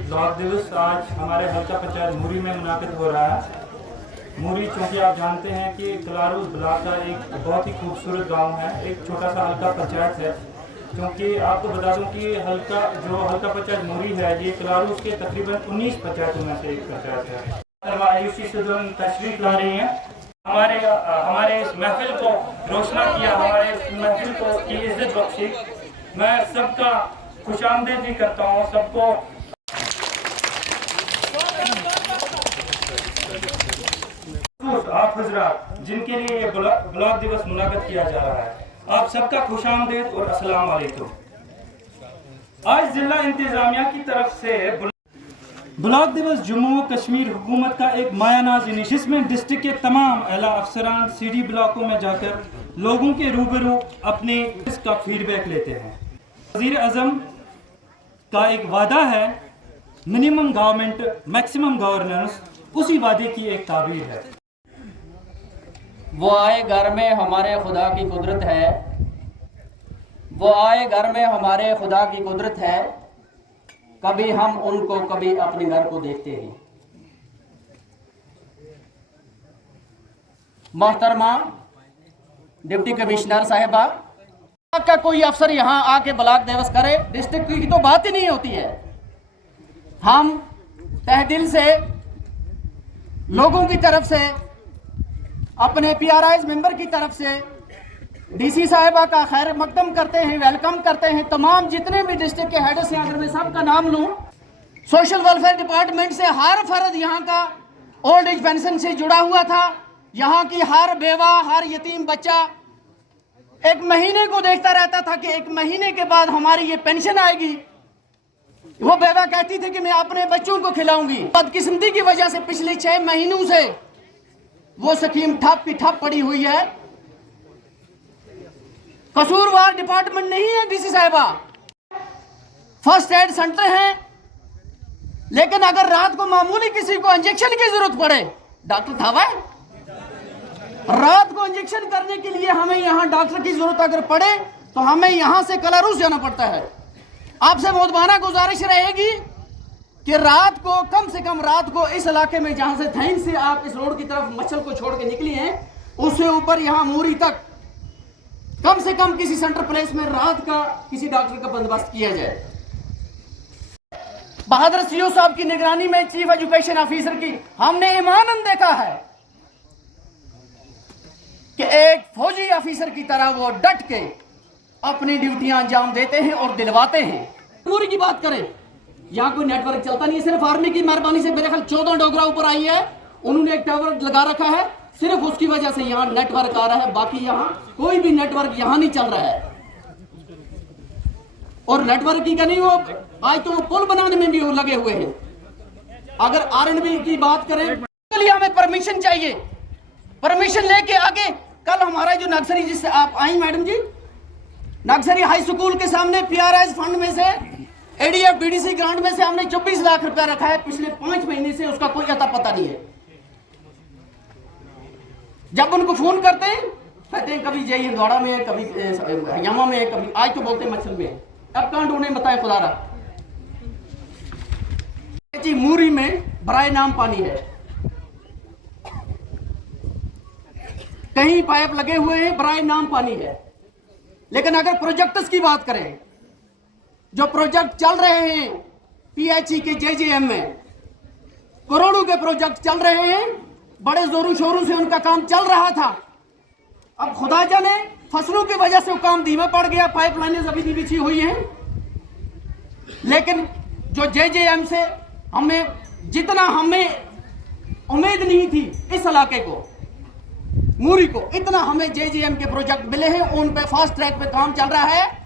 Block दिवस आज हमारे हल्का पंचायत मूरी में मुनाकिद हो रहा है। मूरी चूँकि आप जानते हैं कि कलारूस ब्लॉक का एक बहुत ही खूबसूरत गांव है, एक छोटा सा हल्का पंचायत है। क्योंकि आपको बता दूं कि हल्का पंचायत मूरी है, ये कलारूस के तकरीबन 19 पंचायतों में से एक पंचायत है। आयुषी से जो तशरीफ ला रही हैं, हमारे इस महफिल को रोशना किया, हमारे इस महफिल को की इज्जत बख्शी। मैं सबका खुशामदीद भी करता हूँ, सबको आप हजरात जिनके लिए ये ब्लॉक दिवस मुनाकिद किया जा रहा है, आप सबका खुशामदीद और अस्सलाम वालेकुम। आज जिला इंतजामिया की तरफ से ब्लॉक दिवस जम्मू कश्मीर हुकूमत का एक मायानाज इनिशिएटिव, जिसमें डिस्ट्रिक्ट के तमाम आला अफसरान सीडी ब्लॉकों में जाकर लोगों के रूबरू अपने इसका फीडबैक लेते हैं। वज़ीर आज़म का एक वादा है, मिनिमम गवर्नमेंट मैक्सिमम गवर्नेंस, उसी वादे की एक ताबीर है। वो आए घर में हमारे खुदा की कुदरत है, वो आए घर में हमारे खुदा की कुदरत है, कभी हम उनको कभी अपने घर को देखते हैं। मोहतरमा डिप्टी कमिश्नर साहिबा का कोई अफसर यहाँ आके ब्लॉक दिवस करे, डिस्ट्रिक्ट की तो बात ही नहीं होती है। हम तहे दिल से लोगों की तरफ से, अपने PRIs मेंबर की तरफ से DC साहिबा का खैर मकदम करते हैं, वेलकम करते हैं। तमाम जितने भी डिस्ट्रिक्ट के हेड्स हैं, अगर मैं सबका नाम लूं, सोशल वेलफेयर डिपार्टमेंट से हर फर्द यहाँ का ओल्ड एज पेंशन से जुड़ा हुआ था। यहाँ की हर बेवा, हर यतीम बच्चा एक महीने को देखता रहता था कि एक महीने के बाद हमारी ये पेंशन आएगी। वो बेवा कहती थी कि मैं अपने बच्चों को खिलाऊंगी। बदकिस्मती की वजह से पिछले 6 महीनों से वो स्कीम ठप की ठप पड़ी हुई है। कसूरवार डिपार्टमेंट नहीं है DC साहिबा, फर्स्ट एड सेंटर है, लेकिन अगर रात को मामूली किसी को इंजेक्शन की जरूरत पड़े, डॉक्टर था वह रात को इंजेक्शन करने के लिए हमें यहाँ डॉक्टर की जरूरत अगर पड़े तो हमें यहाँ से कलारूस जाना पड़ता है। आपसे मोहतबाना गुजारिश रहेगी कि रात को कम से कम रात को इस इलाके में जहां से थैन से आप इस रोड की तरफ मच्छल को छोड़ के निकली हैं, उससे ऊपर यहाँ मूरी तक कम से कम किसी सेंटर प्लेस में रात का किसी डॉक्टर का बंदोबस्त किया जाए। बहादुर CO साहब की निगरानी में चीफ एजुकेशन ऑफिसर की हमने ईमानन देखा है कि एक फौजी ऑफिसर की तरह वो डट के अपनी ड्यूटियां अंजाम देते हैं और दिलवाते हैं। मूरी की बात करें, यहाँ कोई नेटवर्क चलता नहीं है, सिर्फ आर्मी की मेहरबानी से मेरे ख्याल 14 डोगरा ऊपर आई है, उन्होंने एक टावर लगा रखा है, सिर्फ उसकी वजह से यहाँ नेटवर्क आ रहा है। बाकी यहाँ कोई भी नेटवर्क यहाँ नहीं चल रहा है। और नेटवर्क की का नहीं, वो आज तो पुल बनाने में भी लगे हुए हैं। अगर RNB की बात करें, हमें परमिशन चाहिए, परमिशन लेके आगे। कल हमारा जो नर्सरी, जिससे आप आई मैडम जी, नर्सरी हाई स्कूल के सामने PRIs फंड में से ADF BDC ग्रांट में से हमने 24 लाख रुपया रखा है। पिछले 5 महीने से उसका कोई अता पता नहीं है। जब उनको फोन करते हैं कहते हैं कभी जय हिंदवाड़ा में है, कभी हरियाणा में है, कभी आज तो बोलते हैं मच्छल में है। अब कहां ढूंढे बताए खुदारा। मूरी में बराए नाम पानी है, कहीं पाइप लगे हुए हैं, बराए नाम पानी है। लेकिन अगर प्रोजेक्ट्स की बात करें, जो प्रोजेक्ट चल रहे हैं PHE के JJM में, करोड़ों के प्रोजेक्ट चल रहे हैं, बड़े जोरों शोरों से उनका काम चल रहा था। अब खुदा जाने फसलों की वजह से वो काम धीमा पड़ गया, पाइपलाइनें अभी भी बिछी हुई हैं। लेकिन जो JJM से जितना हमें उम्मीद नहीं थी इस इलाके को, मूरी को, इतना हमें JJM के प्रोजेक्ट मिले हैं, उन पे फास्ट ट्रैक पे काम चल रहा है।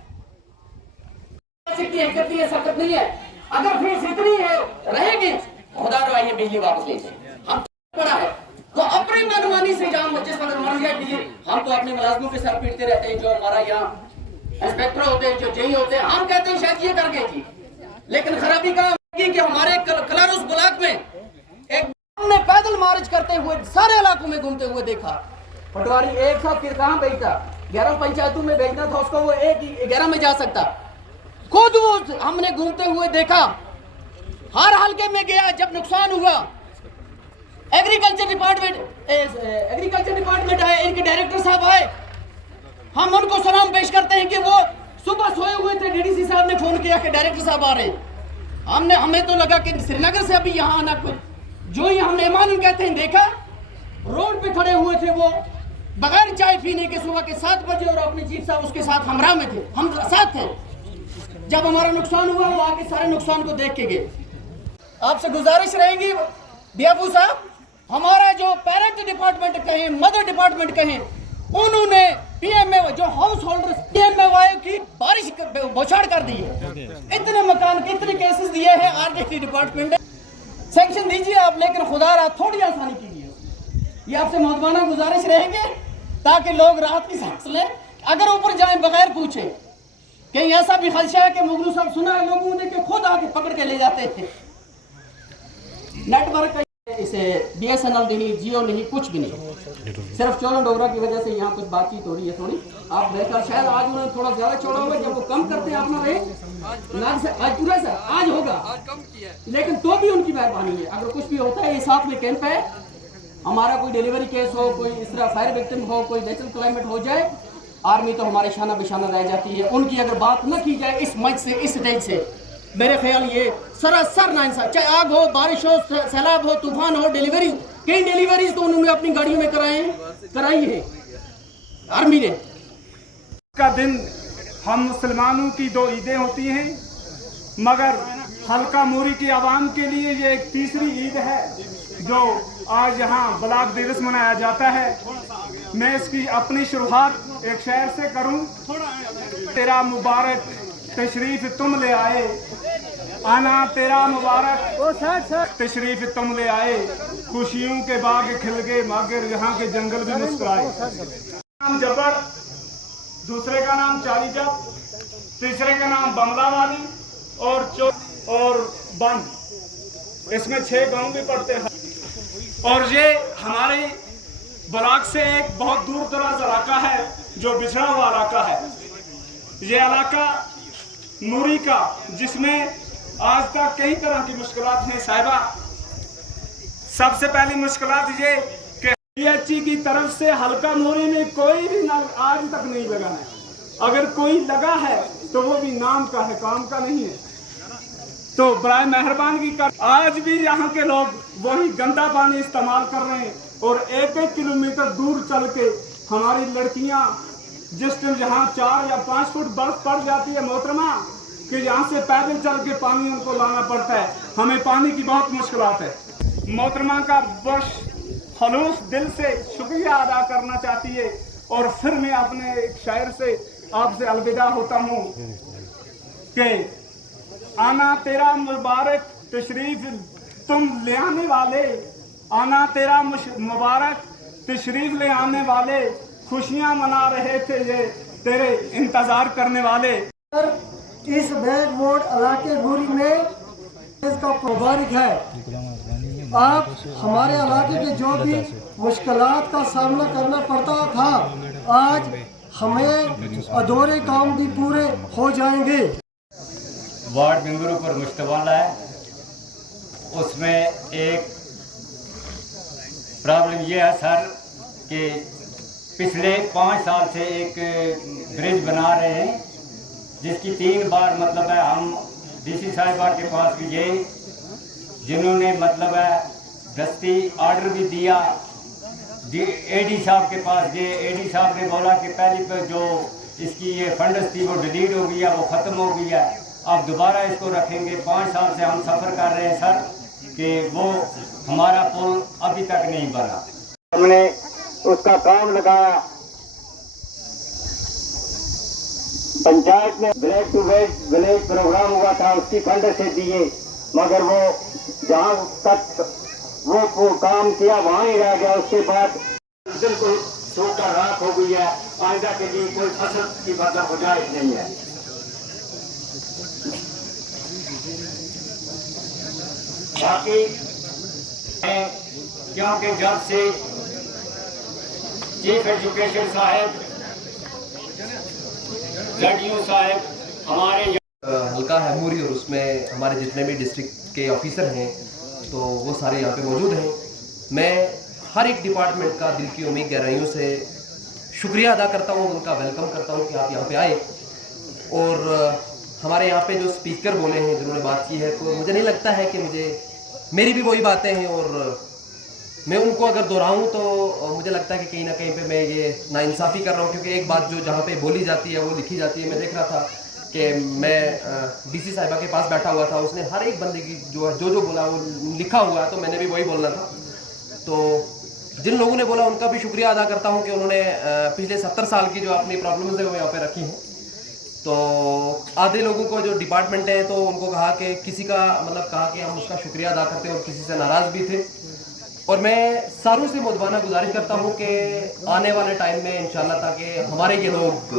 सकत नहीं है, अगर फीस इतनी है रहेगी, खुदा रवाइए बिजली वापस लीजिए। हम पड़ा है तो अपनी मनमानी से जहां जिस वक्त मर जाए बिजली, हम तो अपने मुलाजमों के सर पीटते रहते हैं। जो हमारा यहाँ इंस्पेक्टर होते हैं, जो JE होते हैं, हम कहते हैं शायद ये कर गए थी, लेकिन खराबी का कि हमारे कलारूस ब्लॉक में एक हमने पैदल मार्च करते हुए सारे इलाकों में घूमते हुए देखा। पटवारी एक साथ फिर कहां भेजता, 11 पंचायतों में भेजना था उसको, वो एक ही 11 में जा सकता। खुद वो हमने घूमते हुए देखा। हर हल्के में गया जब नुकसान हुआ। एग्रीकल्चर डिपार्टमेंट आए, इनके डायरेक्टर साहब आए, हम उनको सलाम पेश करते हैं कि वो सुबह सोए हुए थे, डीडीसी साहब ने फोन किया कि डायरेक्टर साहब आ रहे हैं। हमें तो लगा कि श्रीनगर से अभी यहाँ आना कुछ, जो ही हम मेहमान कहते हैं देखा रोड पे खड़े हुए थे वो बगैर चाय पीने के सुबह के 7 बजे, और अपने चीफ साहब उसके साथ हमरा में थे, हम साथ थे। जब हमारा नुकसान हुआ वो आके सारे नुकसान को देख के गए। आपसे गुजारिश रहेगी डियाफू साहब, हमारा जो पेरेंट डिपार्टमेंट कहें, मदर डिपार्टमेंट कहें, उन्होंने पीएमए जो हाउस होल्डर्स पीएमए की बारिश बौछार कर दी है। इतने मकान के इतने केसेस दिए हैं आरडीटी डिपार्टमेंट ने। सैंक्शन दीजिए आप, लेकिन खुदा रहा थोड़ी आसानी कीजिए। ये आपसे महत्वाना गुजारिश रहेंगे ताकि लोग राहत की सांस लें। अगर ऊपर जाएं बगैर पूछे, कहीं ऐसा भी खदशा है कि मुगलू साहब सुना है लोगों ने कि खुद आके पकड़ के ले जाते थे। नेटवर्क इसे बीएसएनएल नहीं, जियो नहीं, कुछ भी नहीं, सिर्फ चोला डोगरा की वजह से यहाँ कुछ बातचीत हो रही है थोड़ी। आप देखा शायद आज उन्होंने थोड़ा ज्यादा छोड़ा होगा, जब वो कम करते हैं अपना रेट नाग से आज पूरा सर आज होगा, लेकिन तो भी उनकी मेहरबानी है। अगर कुछ भी होता है, ये साथ में कैंप है, हमारा कोई डिलीवरी केस हो, कोई इस तरह फायर विक्टिम हो, कोई नेचुरल क्लाइमेट हो जाए, आर्मी तो हमारे शाना बिशाना रह जाती है। उनकी अगर बात न की जाए इस मंच से, इस स्टेज से, मेरे ख्याल ये सरासर नाइंसाफ, चाहे आग हो, बारिश हो, सैलाब हो, तूफान हो, डिलीवरी, कई डिलीवरीज तो उन्होंने अपनी गाड़ियों में कराई है आर्मी ने। का दिन हम मुसलमानों की 2 ईदें होती हैं, मगर हल्का मूरी की आवाम के लिए ये एक तीसरी ईद है जो आज यहाँ ब्लॉक दिवस मनाया जाता है। मैं इसकी अपनी शुरुआत एक शेर से करूं। तेरा मुबारक तशरीफ तुम ले आए, आना तेरा मुबारक तशरीफ तुम ले आए, खुशियों के बाग खिल गए मगर यहाँ के जंगल भी मुस्कुराए। नाम जबर, दूसरे का नाम चाली जब, तीसरे का नाम बमला वाली और बंद। इसमें 6 गांव भी पड़ते हैं। और ये हमारे ब्लॉक से एक बहुत दूर दराज इलाका है जो बिछड़ा हुआ इलाका है। ये इलाका नूरी का, जिसमें आज तक कई तरह की मुश्किलात हैं साहिबा। सबसे पहली मुश्किलात ये कि पीएचई की तरफ से हल्का नूरी में कोई भी नल आज तक नहीं लगा है। अगर कोई लगा है तो वो भी नाम का है, काम का नहीं है। तो बराए मेहरबानी कर, आज भी यहाँ के लोग वही गंदा पानी इस्तेमाल कर रहे हैं और 1-1 किलोमीटर दूर चल के हमारी लड़कियाँ, जिस टाइम जहाँ 4 या 5 फुट बर्फ पड़ जाती है मोहतरमा, कि यहाँ से पैदल चल के पानी उनको लाना पड़ता है। हमें पानी की बहुत मुश्किलात है। मोहतरमा का बस खलूस दिल से शुक्रिया अदा करना चाहती है। और फिर मैं अपने एक शायर से आपसे अलविदा होता हूँ कि आना तेरा मुबारक तशरीफ तुम ले आने वाले, आना तेरा मुबारक तशरीफ ले आने वाले, खुशियाँ मना रहे थे ये तेरे इंतजार करने वाले। इस बैकवर्ड इलाके नूरी में इसका मुबारक है। आप हमारे इलाके के जो भी मुश्किलात का सामना करना पड़ता था, आज हमें अधूरे काम भी पूरे हो जाएंगे। वार्ड मेंबरों पर मुश्तमिल है। उसमें एक प्रॉब्लम ये है सर कि पिछले 5 साल से एक ब्रिज बना रहे हैं, जिसकी 3 बार मतलब है हम डीसी साहिबा के पास भी गए, जिन्होंने मतलब है दस्ती ऑर्डर भी दिया। एडी साहब के पास गए, एडी साहब ने बोला कि पहली पर जो इसकी ये फंड्स थी वो डिलीट हो गई है, वो ख़त्म हो गई है, अब दोबारा इसको रखेंगे। 5 साल से हम सफ़र कर रहे हैं सर कि वो हमारा पुल अभी तक नहीं बना। हमने उसका काम लगाया, पंचायत में ब्लैक टू विलेज प्रोग्राम हुआ था, उसकी फंड से दिए, मगर वो जहाँ तक वो काम किया वहाँ ही रह गया। उसके बाद बिल्कुल सूखा राख हो गई है, आइंदा के लिए कोई फसल की मतलब गुजारिश नहीं है। बाकी क्योंकि जब से चीफ एजुकेशन साहब जडयू साहब हमारे हल्का है मूरी, और उसमें हमारे जितने भी डिस्ट्रिक्ट के ऑफिसर हैं, तो वो सारे यहाँ पे मौजूद हैं। मैं हर एक डिपार्टमेंट का दिल की उम्मीद गहराइयों से शुक्रिया अदा करता हूँ, उनका वेलकम करता हूँ कि आप यहाँ पे आए। और हमारे यहाँ पे जो स्पीकर बोले हैं, जिन्होंने बात की है, तो मुझे नहीं लगता है कि मेरी भी वही बातें हैं और मैं उनको अगर दोहराऊँ तो मुझे लगता है कि कहीं ना कहीं पे मैं ये नाइंसाफ़ी कर रहा हूँ, क्योंकि एक बात जो जहाँ पे बोली जाती है वो लिखी जाती है। मैं देख रहा था कि मैं डीसी साहिबा के पास बैठा हुआ था, उसने हर एक बंदे की जो बोला वो लिखा हुआ है, तो मैंने भी वही बोलना था। तो जिन लोगों ने बोला उनका भी शुक्रिया अदा करता हूँ कि उन्होंने पिछले 70 साल की जो अपनी प्रॉब्लम्स है वो यहाँ पे रखी हैं। तो आधे लोगों को जो डिपार्टमेंट है तो उनको कहा कि किसी का मतलब कहा कि हम उसका शुक्रिया अदा करते हैं और किसी से नाराज़ भी थे। और मैं सारों से मुद्दाना गुजारिश करता हूँ कि आने वाले टाइम में इंशाल्लाह ताकि हमारे ये लोग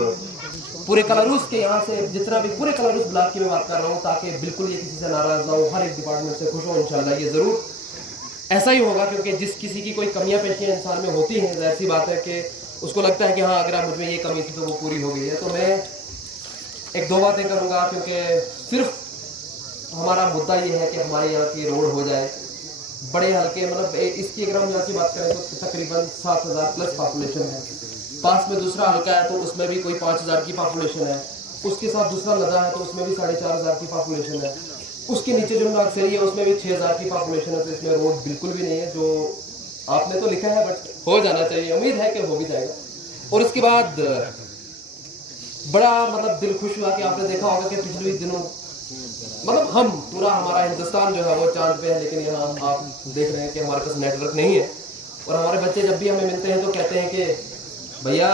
पूरे कलारूस के यहाँ से जितना भी पूरे कलारूस ब्लॉक की मैं बात कर रहा हूँ, ताकि बिल्कुल ये किसी से नाराज़ ना हो, हर एक डिपार्टमेंट से खुश हो। इंशाल्लाह ये ज़रूर ऐसा ही होगा, क्योंकि जिस किसी की कोई कमियां पेशियां इंसान में होती हैं, ज़ाहिर सी बात है कि उसको लगता है कि हाँ अगर मुझ में ये कमी थी तो वो पूरी हो गई है। तो मैं एक दो बातें करूँगा, क्योंकि सिर्फ हमारा मुद्दा ये है कि हमारे यहाँ की रोड हो जाए। बड़े हल्के मतलब इसकी अगर हम यहाँ की बात करें तो तकरीबन 7,000 प्लस पॉपुलेशन है। पास में दूसरा हल्का है तो उसमें भी कोई 5,000 की पॉपुलेशन है। उसके साथ दूसरा लदा है तो उसमें भी 4,500 की पॉपुलेशन है। उसके नीचे जो नागसरी है उसमें भी 6,000 की पॉपुलेशन है। तो इसमें रोड बिल्कुल भी नहीं है, जो आपने तो लिखा है, बट हो जाना चाहिए। उम्मीद है कि हो भी जाएगा। और उसके बाद बड़ा मतलब दिल खुश हुआ कि आपने देखा होगा कि पिछले दिनों मतलब हम पूरा हमारा हिंदुस्तान जो है वो चांद पे है, लेकिन यहाँ आप देख रहे हैं कि हमारे पास नेटवर्क नहीं है। और हमारे बच्चे जब भी हमें मिलते हैं तो कहते हैं कि भैया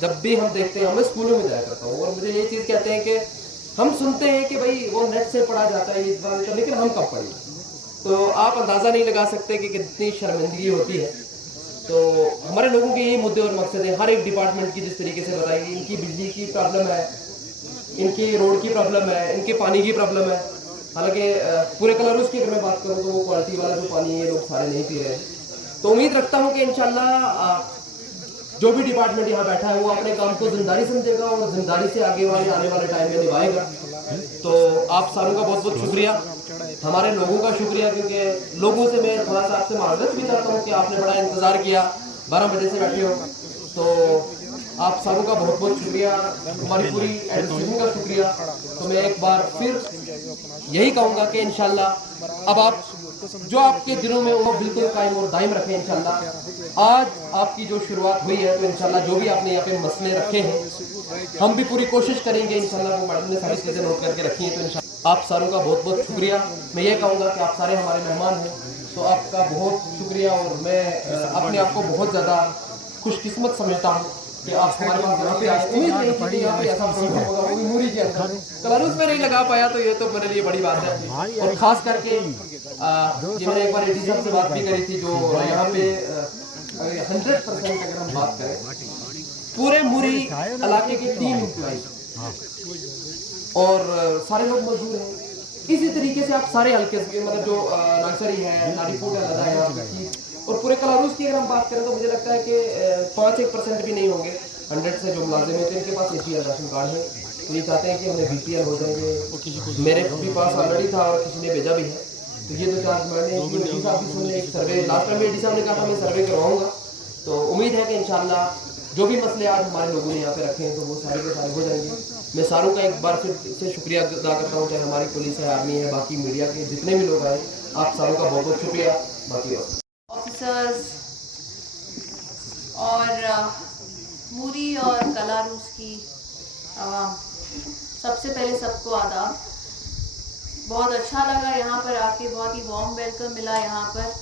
जब भी हम देखते हैं, मैं स्कूलों में जाया करता हूँ और मुझे ये चीज़ कहते हैं कि हम सुनते हैं कि भाई वो नेट से पढ़ा जाता है इस बात, लेकिन हम कब पढ़े। तो आप अंदाज़ा नहीं लगा सकते कि कितनी शर्मिंदगी होती है। तो हमारे लोगों के यही मुद्दे और मकसद है। हर एक डिपार्टमेंट की जिस तरीके से बताएगी, इनकी बिजली की प्रॉब्लम है, इनकी रोड की प्रॉब्लम है, इनके पानी की प्रॉब्लम है। हालांकि पूरे कलारूस की अगर मैं बात करूँ तो वो क्वालिटी वाला जो पानी है ये लोग सारे नहीं पी रहे हैं। तो उम्मीद रखता हूँ कि इंशाल्लाह जो भी डिपार्टमेंट यहाँ बैठा है वो अपने काम को जिम्मेदारी समझेगा और जिम्मेदारी से आने वाले टाइम में निभाएगा। तो आप सारों का बहुत बहुत शुक्रिया, हमारे लोगों का शुक्रिया, क्योंकि लोगों से मैं थोड़ा सा आपसे माजरत भी चाहता हूँ कि आपने बड़ा इंतज़ार किया, 12 बजे से बैठे हो। तो आप सारों का बहुत बहुत शुक्रिया, हमारी पूरी एडमिनिस्ट्रेशन का शुक्रिया। तो मैं एक बार फिर यही कहूँगा कि इंशाल्लाह अब आप जो आपके दिलों में वो बिल्कुल कायम और दायम रखें। इंशाल्लाह आज आपकी जो शुरुआत हुई है तो इंशाल्लाह जो भी आपने यहाँ पे मसले रखे हैं हम भी पूरी कोशिश करेंगे। इंशाल्लाह वो मैडम ने सारी चीज़ें नोट करके रखी हैं। तो इंशाल्लाह आप सारों का बहुत बहुत शुक्रिया। मैं ये कहूँगा कि आप सारे हमारे मेहमान हैं, तो आपका बहुत शुक्रिया। और मैं अपने आप को बहुत ज़्यादा खुशकिस्मत समझता हूँ कि आप हमारे पास यहाँ पे आए। उम्मीद नहीं थी कि यहाँ पे ऐसा प्रोग्राम होगा, वो भी नूरी के अंदर कलारूस में नहीं लगा पाया, तो ये तो मेरे लिए बड़ी बात है। और ख़ास करके ये मैंने एक बार एडी साहब से बात भी करी थी, जो यहाँ पे 100% अगर हम बात करें पूरे मुरी इलाके के 3 एम्प्लॉई और सारे लोग मजदूर हैं। इसी तरीके से आप सारे हल्के से मतलब जो नर्सरी है, नारीपुर है, लदा है और पूरे कलारूस की अगर हम बात करें तो मुझे लगता है कि 5-1% भी नहीं होंगे 100 से जो मुलाजिम हैं, इनके पास APL राशन कार्ड है। तो ये चाहते हैं कि हमें BPL हो जाएंगे। मेरे भी पास ऑलरेडी था और किसी ने भेजा भी है। तो ये तो चार्ज मैंने एडी साहब भी सुनने एक सर्वे लास्ट टाइम एडी साहब ने कहा था मैं सर्वे करवाऊँगा। तो उम्मीद है कि इंशाल्लाह जो भी मसले आज हमारे लोगों ने यहाँ पे रखे हैं तो वो सारे के सारे हो जाएंगे। मैं सारों का एक बार फिर से शुक्रिया अदा करता हूँ, चाहे हमारी पुलिस है, आर्मी है, बाकी मीडिया के जितने भी लोग आए, आप सारों का बहुत बहुत शुक्रिया। बाकी ऑफिसर्स और मुरी और कलारूस की आवाम, सबसे पहले सबको आदाब। बहुत अच्छा लगा यहाँ पर आके, बहुत ही वार्म वेलकम मिला यहाँ पर।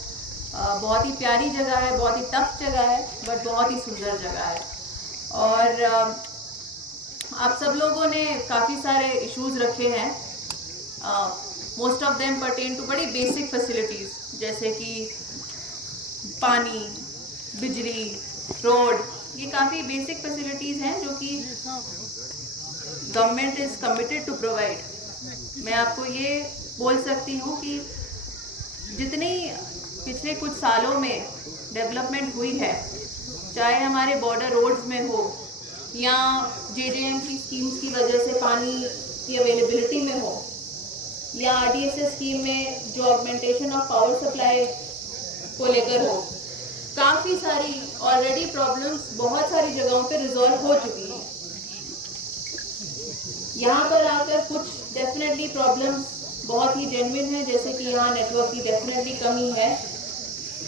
बहुत ही प्यारी जगह है, बहुत ही टफ जगह है, बट बहुत ही सुंदर जगह है। और आप सब लोगों ने काफ़ी सारे इश्यूज़ रखे हैं। Most of them pertain to बड़ी बेसिक फैसिलिटीज़, जैसे कि पानी, बिजली, रोड, ये काफ़ी बेसिक फैसिलिटीज़ हैं जो कि government is committed to provide. मैं आपको ये बोल सकती हूँ कि जितनी पिछले कुछ सालों में डेवलपमेंट हुई है, चाहे हमारे बॉर्डर रोड्स में हो या JJM की स्कीम्स की वजह से पानी की अवेलेबिलिटी में हो या RDSS स्कीम में जो ऑगमेंटेशन ऑफ पावर सप्लाई को लेकर हो, काफ़ी सारी ऑलरेडी प्रॉब्लम्स बहुत सारी जगहों पे रिजॉल्व हो चुकी हैं। यहाँ पर आकर कुछ डेफिनेटली प्रॉब्लम्स बहुत ही जेन्युइन है, जैसे कि यहाँ नेटवर्क की डेफिनेटली कमी है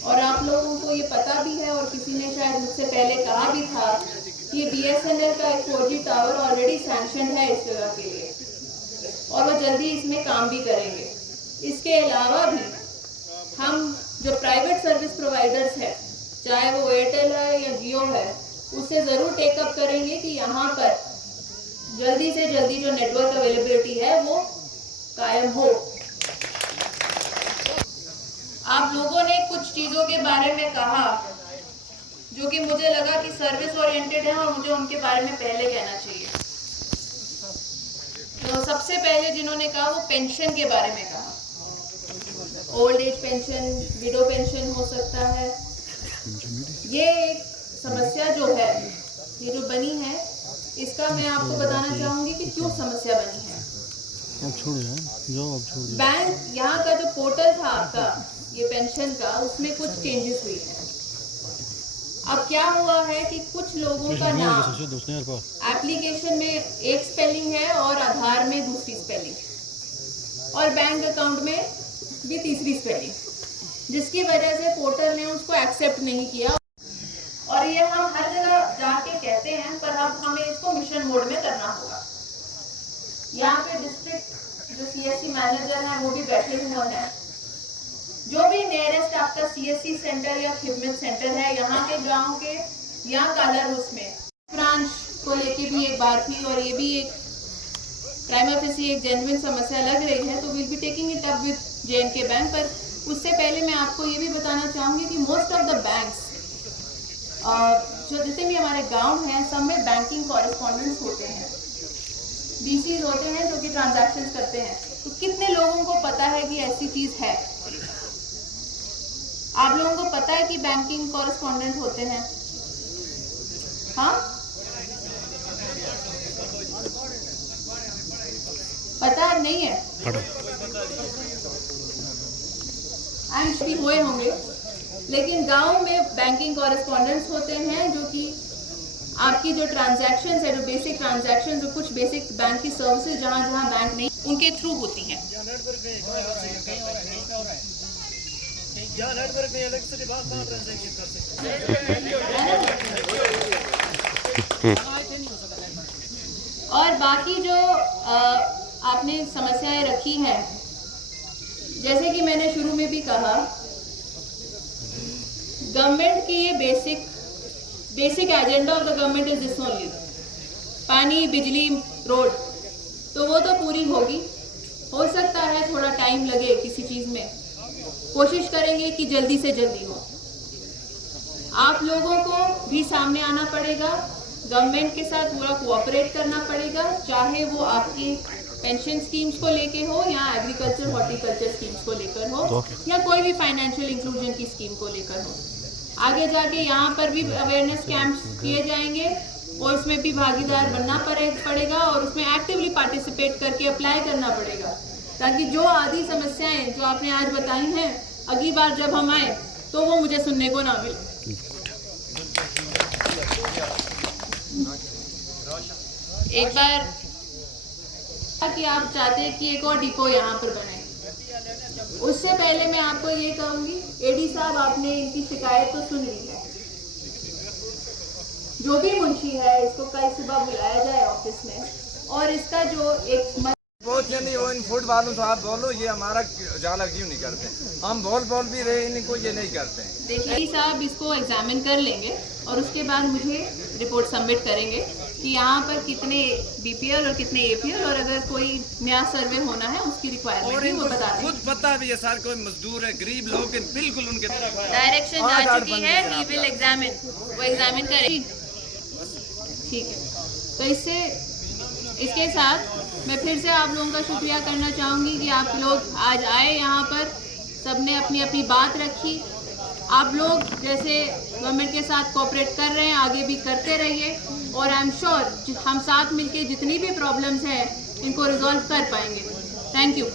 और आप लोगों को ये पता भी है और किसी ने शायद मुझसे पहले कहा भी था कि ये BSNL का एक 4G टावर ऑलरेडी सैंक्शन है इस जगह के लिए और वो जल्दी इसमें काम भी करेंगे। इसके अलावा भी हम जो प्राइवेट सर्विस प्रोवाइडर्स हैं, चाहे वो एयरटेल है या जियो है, उससे ज़रूर टेकअप करेंगे कि यहाँ पर जल्दी से जल्दी जो नेटवर्क अवेलेबिलिटी है वो कायम हो। आप लोगों ने कुछ चीज़ों के बारे में कहा जो कि मुझे लगा कि सर्विस ओरिएंटेड है और मुझे उनके बारे में पहले कहना चाहिए। तो सबसे पहले जिन्होंने कहा वो पेंशन के बारे में कहा। Old age pension, window pension हो सकता है। ये एक समस्या जो है, ये जो बनी है, इसका मैं आपको बताना चाहूँगी कि क्यों समस्या बनी है। बैंक यहाँ का जो पोर्टल था आपका ये पेंशन का, उसमें कुछ चेंजेस हुई है। अब क्या हुआ है कि कुछ लोगों का नाम एप्लीकेशन में एक स्पेलिंग है और आधार में दूसरी स्पेलिंग और बैंक अकाउंट में भी तीसरी स्पेलिंग, जिसकी वजह से पोर्टल ने उसको एक्सेप्ट नहीं किया और ये हम हर जगह जाके कहते हैं, पर अब हमें इसको मिशन मोड में करना होगा। यहाँ पे डिस्ट्रिक्ट जो CSC मैनेजर हैं वो भी बैठे हुए हैं। जो भी नियरेस्ट आपका CSC सेंटर या खिदमत सेंटर है यहाँ के गांव के या कालारूस में, ब्रांच को लेके भी एक बात थी और ये भी एक प्राइमा फेसी एक जेन्युइन समस्या लग रही है, तो will be taking it up with JNK bank. पर उससे पहले मैं आपको ये भी बताना चाहूँगी कि मोस्ट ऑफ द बैंक्स जो जितने भी हमारे गाँव हैं, सब में बैंकिंग कॉरेस्पॉन्डेंट्स होते हैं, BCs होते हैं जो कि ट्रांजैक्शंस करते हैं। तो कितने लोगों को पता है कि ऐसी चीज़ है? आप लोगों को पता है कि बैंकिंग कॉरेस्पॉन्डेंट होते हैं? हाँ, पता नहीं है? भी हुए होंगे, लेकिन गांव में बैंकिंग कॉरेस्पॉन्डेंट्स होते हैं जो कि आपकी जो ट्रांजैक्शंस है, जो बेसिक ट्रांजैक्शंस, जो कुछ बेसिक बैंक की सर्विसेज जहाँ जहाँ बैंक नहीं, उनके थ्रू होती हैं। और बाकी जो आपने समस्याएं रखी हैं, जैसे कि मैंने शुरू में भी कहा, गवर्नमेंट की ये basic agenda of the government is this only, पानी, बिजली, रोड, तो वो तो पूरी होगी। हो सकता है थोड़ा टाइम लगे किसी चीज़ में, कोशिश करेंगे कि जल्दी से जल्दी हो। आप लोगों को भी सामने आना पड़ेगा, गवर्नमेंट के साथ पूरा कोऑपरेट करना पड़ेगा, चाहे वो आपकी पेंशन स्कीम्स को लेके हो या एग्रीकल्चर हॉर्टिकल्चर स्कीम्स को लेकर हो या कोई भी फाइनेंशियल इंक्लूजन की स्कीम को लेकर हो। आगे जाके यहाँ पर भी अवेयरनेस कैंप्स किए जाएंगे और उसमें भी भागीदार बनना पड़ेगा और उसमें एक्टिवली पार्टिसिपेट करके अप्लाई करना पड़ेगा, ताकि जो आदि समस्याएं जो आपने आज बताई हैं, अगली बार जब हम आए तो वो मुझे सुनने को ना मिले। एक बार कि आप चाहते हैं कि एक और डिपो यहाँ पर बने, उससे पहले मैं आपको ये कहूँगी, AD साहब आपने इनकी शिकायत तो सुन ली है, जो भी मुंशी है इसको कल सुबह बुलाया जाए ऑफिस में और इसका जो एक बहुत नहीं हो इन फूड वालों से आप बोलो ये हमारा उजाला क्यों नहीं करते, हम बोल भी रहे इनको ये नहीं करते हैं। देखिए साहब इसको एग्जामिन कर लेंगे और उसके बाद मुझे रिपोर्ट सबमिट करेंगे कि यहाँ पर कितने BPL और कितने APL और अगर कोई नया सर्वे होना है उसकी रिक्वायरमेंट भी वो बता दें। खुद पता भी है सर, कोई मजदूर है, गरीब लोग हैं, बिल्कुल उनके डायरेक्शन जा चुकी है, ही विल एग्जामिन, वो एग्जामिन करेगी। ठीक है, तो इसके साथ मैं फिर से आप लोगों का शुक्रिया करना चाहूँगी कि आप लोग आज आए यहाँ पर, सबने अपनी अपनी बात रखी। आप लोग जैसे गवर्नमेंट के साथ कोऑपरेट कर रहे हैं, आगे भी करते रहिए और आई एम श्योर हम साथ मिलके जितनी भी प्रॉब्लम्स हैं इनको रिजॉल्व कर पाएंगे। Thank you.